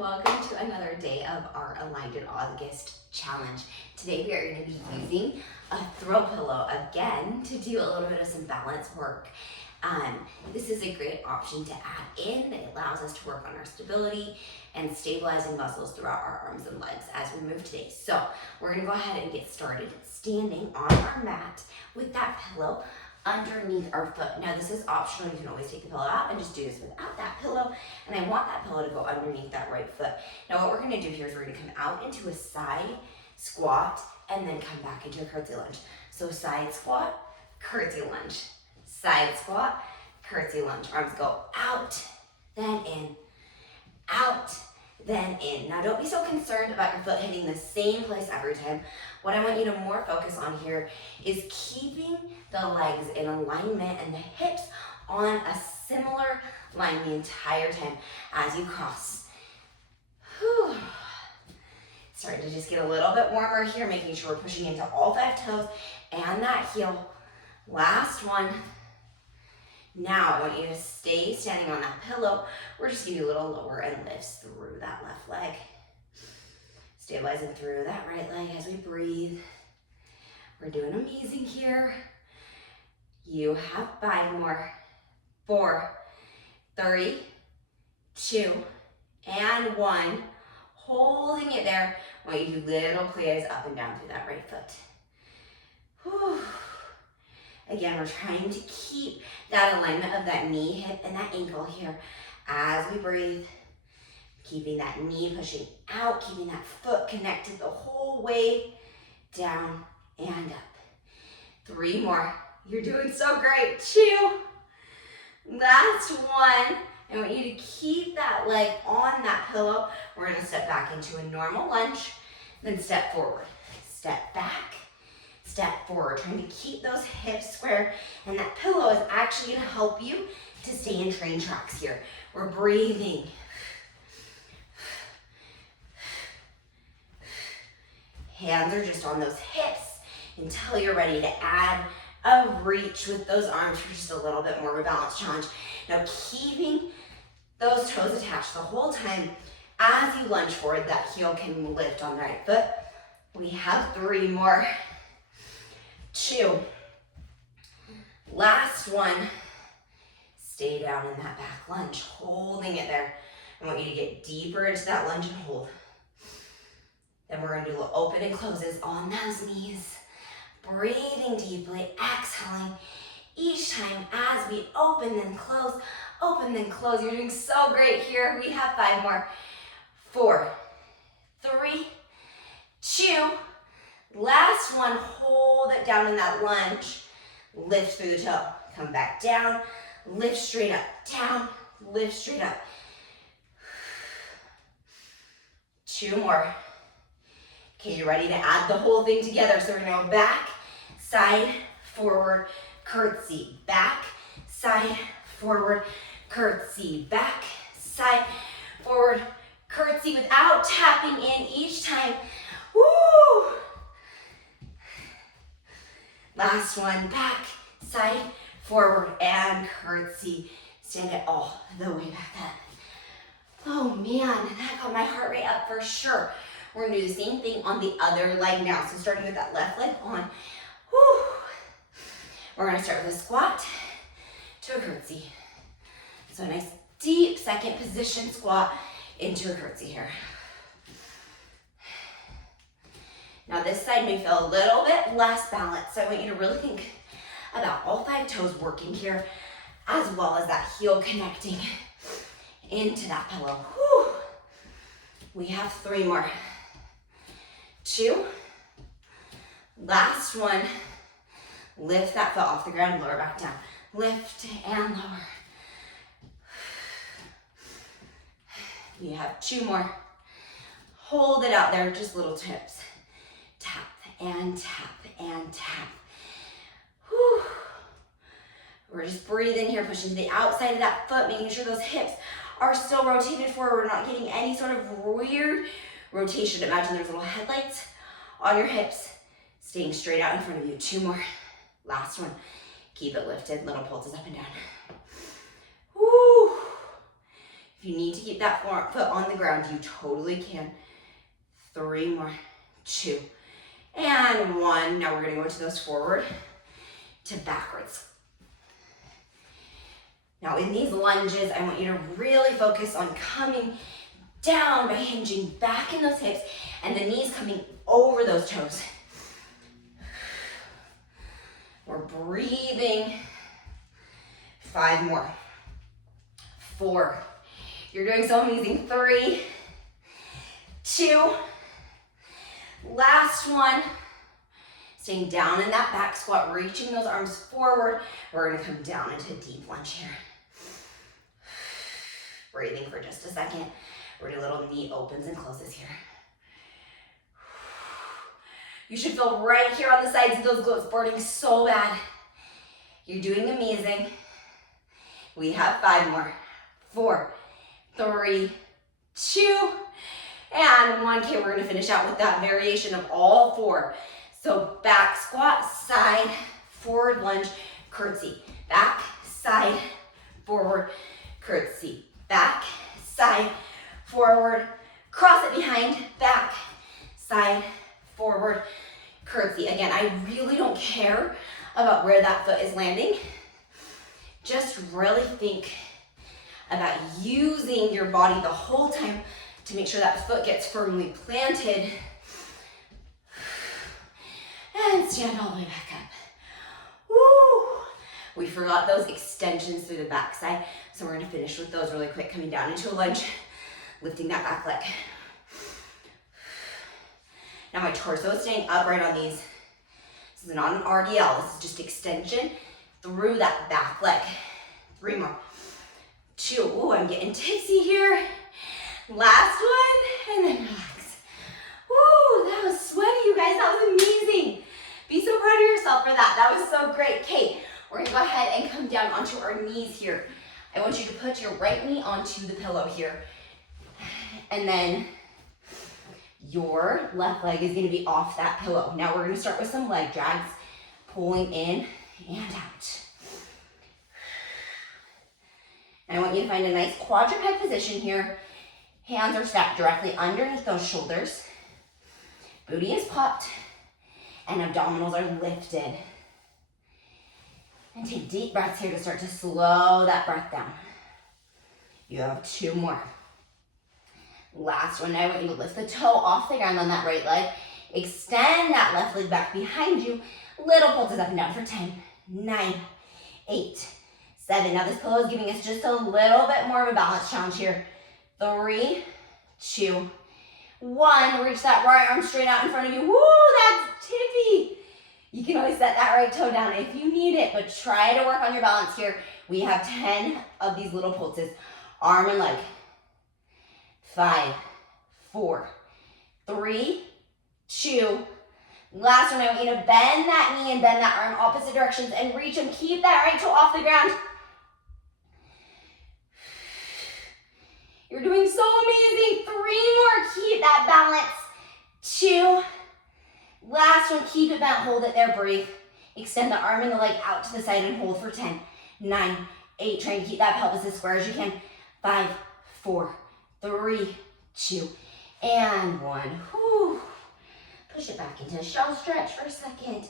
welcome to another day of our Aligned in August challenge. Today we are going to be using a throw pillow again to do a little bit of some balance work. This is a great option to add in. It allows us to work on our stability and stabilizing muscles throughout our arms and legs as we move today. So we're going to go ahead and get started standing on our mat with that pillow underneath our foot. Now this is optional. You can always take the pillow out and just do this without that pillow. And I want that pillow to go underneath that right foot. Now what we're going to do here is we're going to come out into a side squat and then come back into a curtsy lunge. So side squat, curtsy lunge. Side squat, curtsy lunge. Arms go out, then in, out, then in. Now don't be so concerned about your foot hitting the same place every time. What I want you to more focus on here is keeping the legs in alignment and the hips on a similar line the entire time as you cross. Whew. Starting to just get a little bit warmer here, making sure we're pushing into all 5 toes and that heel. Last one. Now I want you to stay standing on that pillow. We're just gonna do a little lower and lifts through that left leg. Stabilizing through that right leg as we breathe. We're doing amazing here. You have 5 more. 4, 3, 2, and 1. Holding it there. I want you to do little plays up and down through that right foot. Whew. Again, we're trying to keep that alignment of that knee, hip, and that ankle here as we breathe. Keeping that knee pushing out, keeping that foot connected the whole way down and up. 3 more. You're doing so great. 2. Last one. I want you to keep that leg on that pillow. We're going to step back into a normal lunge, then step forward. Step back, step forward. Trying to keep those hips square, and that pillow is actually going to help you to stay in train tracks here. We're breathing. Hands are just on those hips until you're ready to add a reach with those arms for just a little bit more of a balance challenge. Now keeping those toes attached the whole time as you lunge forward, that heel can lift on the right foot. We have 3 more. 2. Last one. Stay down in that back lunge, holding it there. I want you to get deeper into that lunge and hold. Then we're going to do little open and closes on those knees. Breathing deeply, exhaling each time as we open then close, open then close. You're doing so great here. We have 5 more. 4, 3, 2. Last one, hold it down in that lunge. Lift through the toe. Come back down, lift straight up, down, lift straight up. 2 more. Okay, you're ready to add the whole thing together. So we're gonna go back, side, forward, curtsy. Back, side, forward, curtsy. Back, side, forward, curtsy without tapping in each time. Woo! Last one, back, side, forward, and curtsy. Stand it all the way back up. Oh man, that got my heart rate up for sure. We're gonna do the same thing on the other leg now. So starting with that left leg on. Whew. We're gonna start with a squat to a curtsy. So a nice deep second position squat into a curtsy here. Now this side may feel a little bit less balanced, so I want you to really think about all 5 toes working here, as well as that heel connecting into that pillow. Whew. We have 3 more. 2. Last one. Lift that foot off the ground, lower back down. Lift and lower. We have 2 more. Hold it out there, just little tips. Tap and tap and tap. Whew. We're just breathing here, pushing to the outside of that foot, making sure those hips are still rotated forward. We're not getting any sort of weird rotation. Imagine there's little headlights on your hips, staying straight out in front of you. 2 more. Last one. Keep it lifted, little pulses up and down. Woo! If you need to keep that foot on the ground, you totally can. 3 more, 2, and 1. Now we're gonna go into those forward to backwards. Now in these lunges, I want you to really focus on coming down by hinging back in those hips and the knees coming over those toes. We're breathing. 5 more. 4. You're doing so amazing. 3, 2. Last one. Staying down in that back squat, reaching those arms forward. We're gonna come down into a deep lunge here. Breathing for just a second. We're gonna do little knee opens and closes here. You should feel right here on the sides of those glutes burning so bad. You're doing amazing. We have 5 more. 4, 3, 2, and 1. Okay, we're gonna finish out with that variation of all 4. So back squat, side, forward lunge, curtsy. Back, side, forward, curtsy. Back, side, forward, cross it behind, back, side, forward, curtsy. Again, I really don't care about where that foot is landing. Just really think about using your body the whole time to make sure that foot gets firmly planted. And stand all the way back up. Woo! We forgot those extensions through the back side, so we're gonna finish with those really quick, coming down into a lunge, lifting that back leg. Now my torso is staying upright on these. This is not an RDL, this is just extension through that back leg. 3 more. 2, ooh, I'm getting tipsy here. Last one, and then relax. Woo, that was sweaty, you guys, that was amazing. Be so proud of yourself for that. That was so great. Okay, we're gonna go ahead and come down onto our knees here. I want you to put your right knee onto the pillow here. And then your left leg is gonna be off that pillow. Now we're gonna start with some leg drags, pulling in and out. And I want you to find a nice quadruped position here. Hands are stacked directly underneath those shoulders. Booty is popped. And abdominals are lifted. And take deep breaths here to start to slow that breath down. You have 2 more. Last one, I want you to lift the toe off the ground on that right leg. Extend that left leg back behind you. Little pulses up and down for 10, 9, 8, 7. Now this pillow is giving us just a little bit more of a balance challenge here. 3, 2, 1. Reach that right arm straight out in front of you. Woo, that's tippy. You can always set that right toe down if you need it, but try to work on your balance here. We have 10 of these little pulses. Arm and leg. 5, 4, 3, 2. Last one, I want you to bend that knee and bend that arm opposite directions and reach and keep that right toe off the ground. You're doing so amazing. 3 more, keep that balance. 2. Last one, keep it bent, hold it there, breathe. Extend the arm and the leg out to the side and hold for 10, 9, 8. Trying to keep that pelvis as square as you can. 5, 4, 3, 2, and 1. Whew. Push it back into a shell stretch for a second.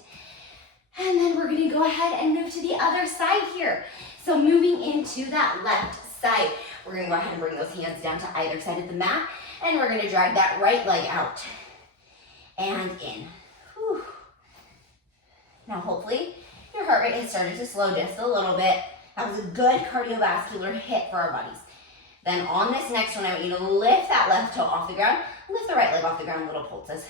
And then we're gonna go ahead and move to the other side here. So moving into that left side, we're gonna go ahead and bring those hands down to either side of the mat, and we're gonna drag that right leg out and in. Whew. Now hopefully your heart rate has started to slow just a little bit. That was a good cardiovascular hit for our bodies. Then on this next one, I want you to lift that left toe off the ground, lift the right leg off the ground, little pulses.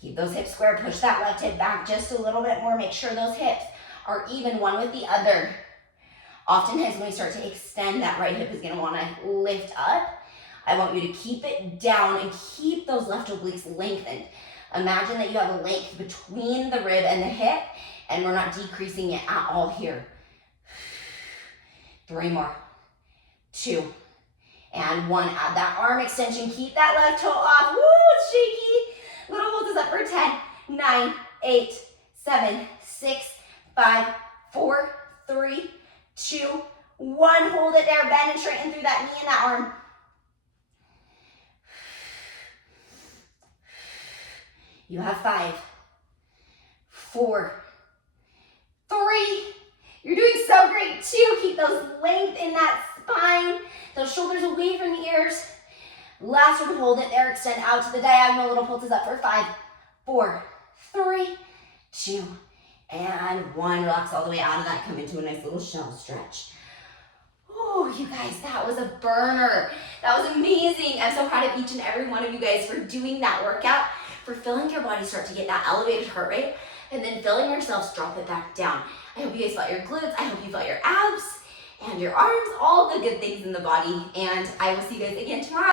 Keep those hips square, push that left hip back just a little bit more. Make sure those hips are even one with the other. Oftentimes when we start to extend, that right hip is gonna wanna lift up. I want you to keep it down and keep those left obliques lengthened. Imagine that you have a length between the rib and the hip, and we're not decreasing it at all here. 3 more, 2, and 1. Add that arm extension, keep that left toe off. Woo, it's shaky. Little pulses up for 10, 9, 8, 7, 6, 5, 4, 3, 2, 1, hold it there, bend and straighten through that knee and that arm. You have 5, 4, 3. You're doing so great. 2, keep those length in that spine, those shoulders away from the ears. Last one, hold it there, extend out to the diagonal, little pulses up for 5, 4, 3, 2, and 1. Relax all the way out of that, come into a nice little shell stretch. Oh, you guys, that was a burner. That was amazing. I'm so proud of each and every one of you guys for doing that workout, for feeling your body start to get that elevated heart rate, and then feeling yourselves drop it back down. I hope you guys felt your glutes. I hope you felt your abs and your arms, all the good things in the body. And I will see you guys again tomorrow.